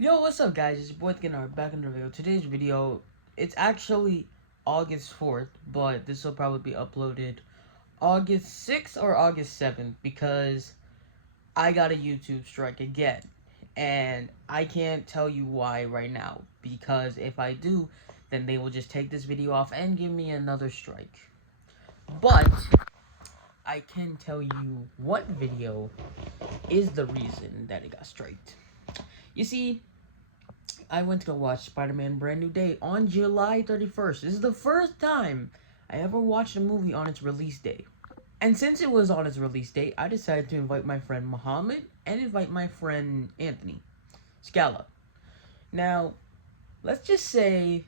Yo, what's up, guys? It's your boy Gunnar back in the video. Today's video, it's actually August 4th, but this will probably be uploaded August 6th or August 7th because I got a YouTube strike again. And I can't tell you why right now because if I do, then they will just take this video off and give me another strike. But I can tell you what video is the reason that it got striked. You see, I went to go watch Spider-Man Brand New Day on July 31st. This is the first time I ever watched a movie on its release day. And since it was on its release date, I decided to invite my friend Muhammad and invite my friend Anthony Scala. Now, let's just say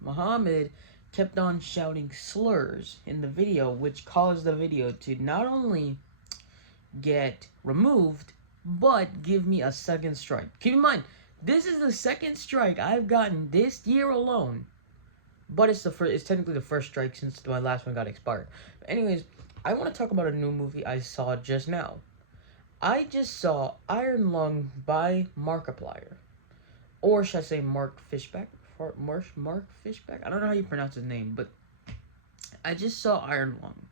Muhammad kept on shouting slurs in the video, which caused the video to not only get removed, but give me a second strike. Keep in mind, this is the second strike I've gotten this year alone. But it's technically the first strike since my last one got expired. But anyways, I want to talk about a new movie I saw just now. I just saw Iron Lung by Markiplier. Or should I say Mark Fishback? Mark Fishback? I don't know how you pronounce his name, but I just saw Iron Lung.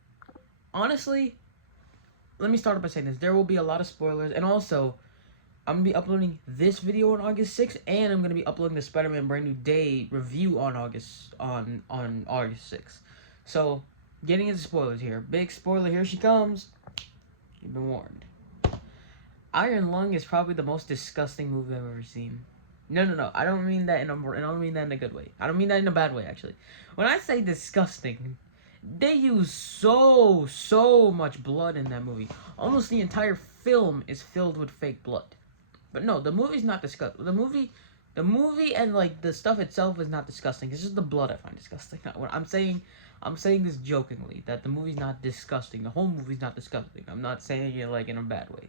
Honestly, let me start by saying this. There will be a lot of spoilers, and also, I'm going to be uploading this video on August 6th, and I'm going to be uploading the Spider-Man Brand New Day review on August 6th. So, getting into spoilers here. Big spoiler, here she comes. You've been warned. Iron Lung is probably the most disgusting movie I've ever seen. No. I don't mean that in a good way. I don't mean that in a bad way, actually. When I say disgusting, they use so much blood in that movie. Almost the entire film is filled with fake blood. But no, the movie's not disgusting. The movie and like the stuff itself is not disgusting. It's just the blood I find disgusting. I'm saying this jokingly that the movie's not disgusting. The whole movie's not disgusting. I'm not saying it like in a bad way.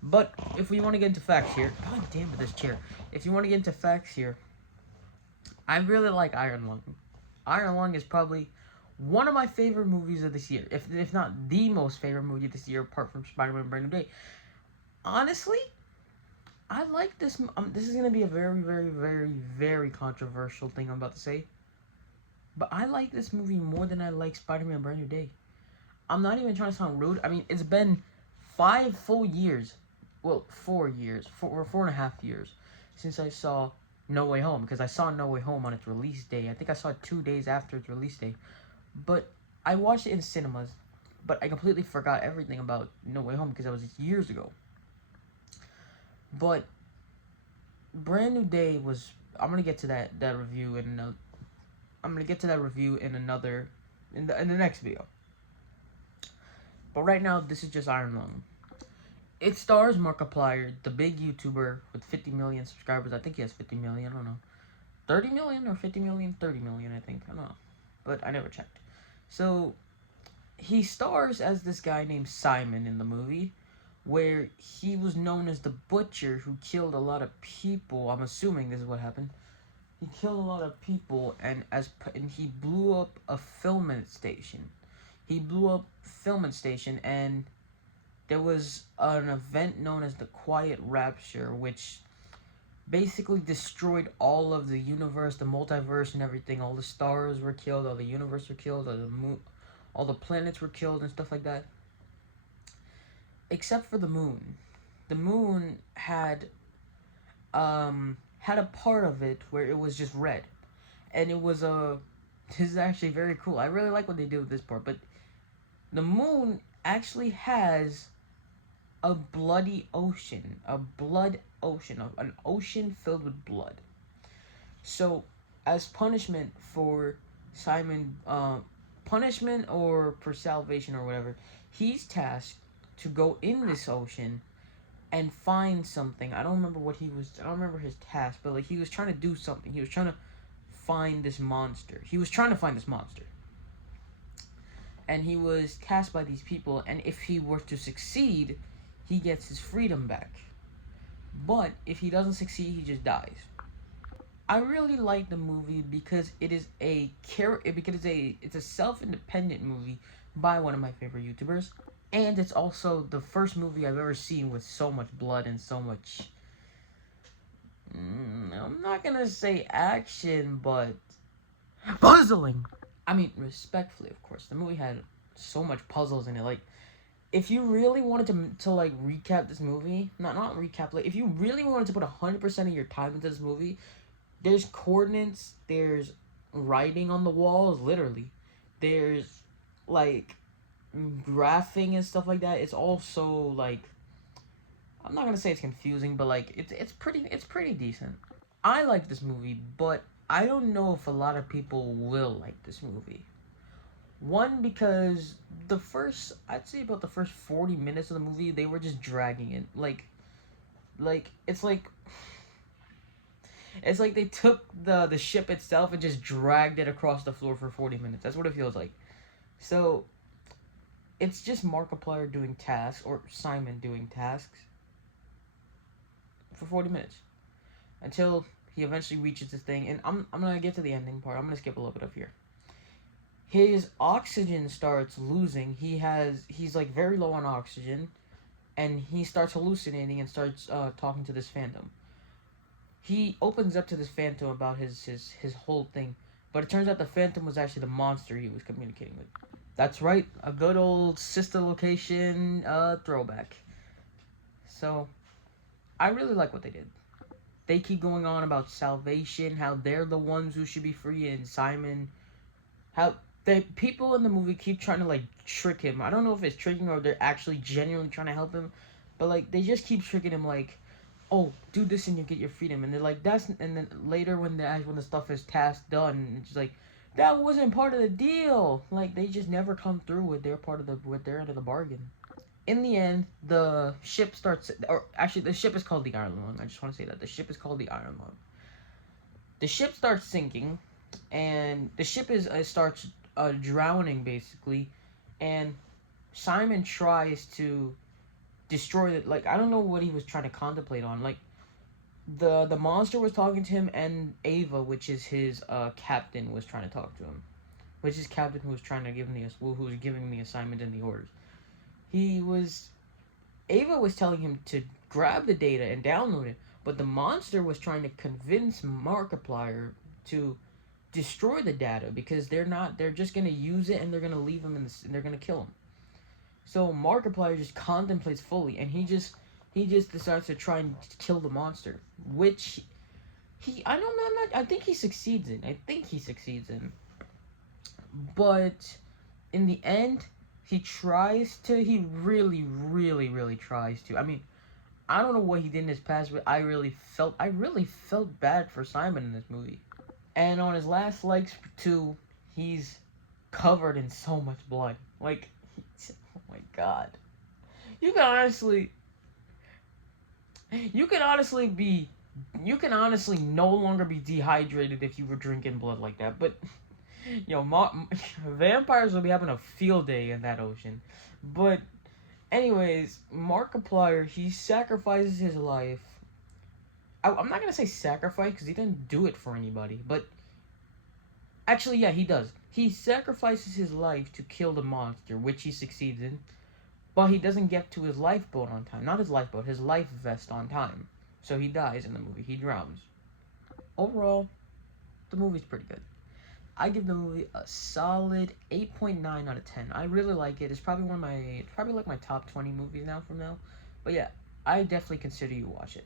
But if we want to get into facts here, god damn it, this chair. If you want to get into facts here, I really like Iron Lung. Iron Lung is probably one of my favorite movies of this year, if not the most favorite movie this year, apart from Spider-Man Brand New Day. Honestly, I like this. This is gonna be a very controversial thing I'm about to say, but I like this movie more than I like Spider-Man Brand New Day. I'm not even trying to sound rude. I mean, it's been 5 full years, well, 4 years, 4.5 years since I saw No Way Home, because I saw No Way Home on its release day. I think I saw it 2 days after its release day, but I watched it in cinemas. But I completely forgot everything about No Way Home because that was years ago. But Brand New Day was. I'm gonna get to that review in. I'm gonna get to that review in another, in the next video. But right now, this is just Iron Lung. It stars Markiplier, the big YouTuber with 50 million subscribers. I think he has 50 million. I don't know, 30 million or 50 million. 30 million, I think. I don't know, but I never checked. So he stars as this guy named Simon in the movie, where he was known as the Butcher, who killed a lot of people. I'm assuming this is what happened. He killed a lot of people, and he blew up a filament station. And there was an event known as the Quiet Rapture, which basically destroyed all of the universe, the multiverse, and everything. All the stars were killed, all the universe were killed, all the planets were killed, and stuff like that. Except for the moon. The moon had a part of it where it was just red, and it was this is actually very cool. I really like what they did with this part, but the moon actually has a bloody ocean, an ocean filled with blood. So, as punishment for Simon, punishment or for salvation or whatever, he's tasked to go in this ocean and find something. I don't remember his task, but like he was trying to do something. He was trying to find this monster. And he was tasked by these people, and if he were to succeed, he gets his freedom back. But if he doesn't succeed, he just dies. I really like the movie because it's a self-independent movie by one of my favorite YouTubers. And it's also the first movie I've ever seen with so much blood and so much not gonna say action, but puzzling. I mean, respectfully, of course. The movie had so much puzzles in it. Like, if you really wanted to like recap this movie, not recap, like if you really wanted to put 100% of your time into this movie, there's coordinates, there's writing on the walls, literally. There's like graphing and stuff like that. It's also like, I'm not gonna say it's confusing, but like it's pretty decent. I like this movie, but I don't know if a lot of people will like this movie. One, because I'd say about the first 40 minutes of the movie, they were just dragging it. Like it's like they took the ship itself and just dragged it across the floor for 40 minutes. That's what it feels like. So it's just Markiplier doing tasks, or Simon doing tasks, for 40 minutes until he eventually reaches this thing. And I'm gonna get to the ending part. I'm gonna skip a little bit up here. His oxygen starts losing. He's like very low on oxygen, and he starts hallucinating and starts talking to this phantom. He opens up to this phantom about his whole thing, but it turns out the phantom was actually the monster he was communicating with. That's right, a good old sister location throwback. So I really like what they did. They keep going on about salvation, how they're the ones who should be free, and Simon, how the people in the movie keep trying to like trick him. I don't know if it's tricking or they're actually genuinely trying to help him, but like they just keep tricking him like, oh, do this and you get your freedom. And they're like, that's, and then later when the stuff is task done, it's just like, that wasn't part of the deal. Like they just never come through with their end of the bargain. In the end, the ship starts, or actually the ship is called the Iron Lung. I just want to say that the ship is called the Iron Lung. The ship starts sinking, and the ship starts drowning basically, and Simon tries to destroy it. Like I don't know what he was trying to contemplate on. Like the monster was talking to him, and Ava, which is his captain, was trying to talk to him, which is captain who was trying to give him who was giving the assignment and the orders. Ava was telling him to grab the data and download it, but the monster was trying to convince Markiplier to destroy the data because they're just gonna use it and they're gonna leave him and they're gonna kill him. So Markiplier just contemplates fully, and he just decides to try and kill the monster, which I don't know, I think he succeeds in. But in the end, he really, really, really tries to. I mean, I don't know what he did in his past, but I really felt bad for Simon in this movie. And on his last legs too, he's covered in so much blood. Like, oh my god. You can honestly no longer be dehydrated if you were drinking blood like that. But vampires will be having a field day in that ocean. But anyways, Markiplier, he sacrifices his life. I'm not gonna say sacrifice because he didn't do it for anybody, but actually, yeah, he does. He sacrifices his life to kill the monster, which he succeeds in, but he doesn't get to his lifeboat on time. Not his lifeboat, his life vest on time. So he dies in the movie. He drowns. Overall, the movie's pretty good. I give the movie a solid 8.9 out of 10. I really like it. It's probably like my top 20 movies now from now. But yeah, I definitely consider you watch it.